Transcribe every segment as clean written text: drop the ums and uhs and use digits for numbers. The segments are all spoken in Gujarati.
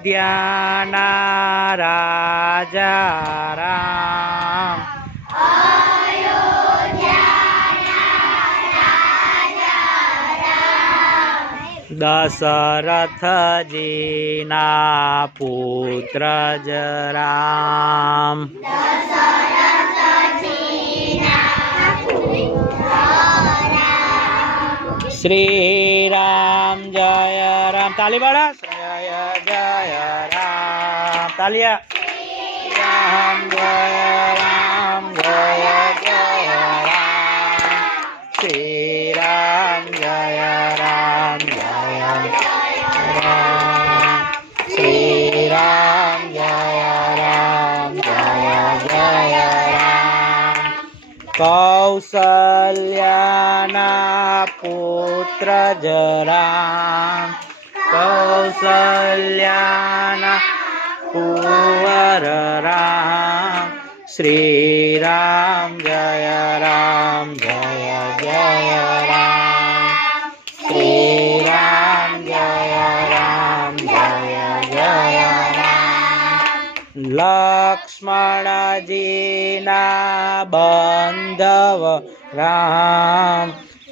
અયોધ્યાના રાજા રામ, દશરથજીના પુત્ર જ રામ, શ્રી રામ જય રામ. તાલી બાળા, જય જય રામ. તાલિયા. રામ જય રામ, જય જય રામ. શ્રી રામ જય રામ, જય રામ. શ્રી રામ જય રામ, જય જય રામ. કૌશલ્યાના પુત્ર જ રામ, કૌશલ્યાના કુંવર રામ. શ્રી રામ જય રામ, જય જય રામ. શ્રી રામ જય રામ, જય જય રામ. લક્ષ્મણજીના બાંધવ રામ,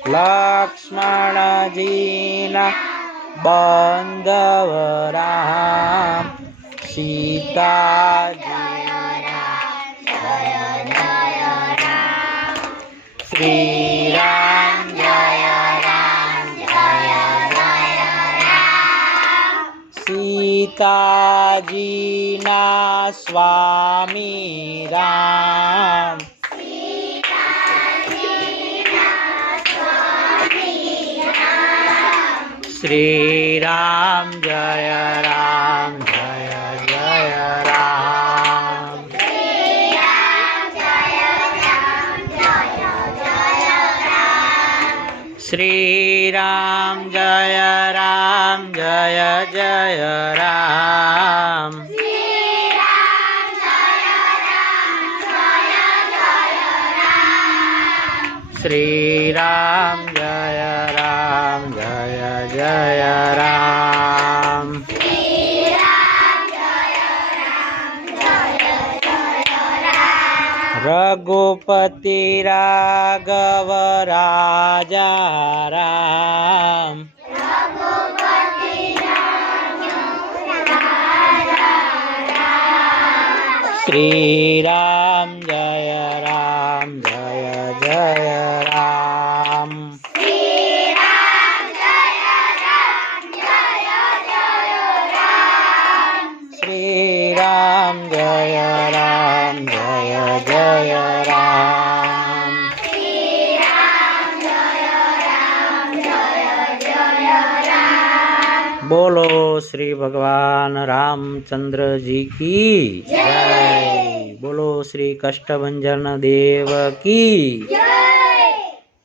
લક્ષ્મણજીના બાંધવ રામ. સીતાજીના જય જય રામ. શ્રી રામ જય રામ, જય જય રામ. સીતાજીના સ્વામી રામ, શ્રી રામ જય રામ, જય જય રામ. શ્રી રામ જય રામ, જય જય રામ. શ્રી રામ જય રામ, જય જય રામ. રઘુપતિ રાઘવ રાજા રામ, શ્રી રામ જય રામ, જય જય રામ. શ્રી રામ જય રામ, જય જય રામ. બોલો શ્રી ભગવાન રામચંદ્ર જી की जय. बोलो श्री कष्टभंजन देव की जय.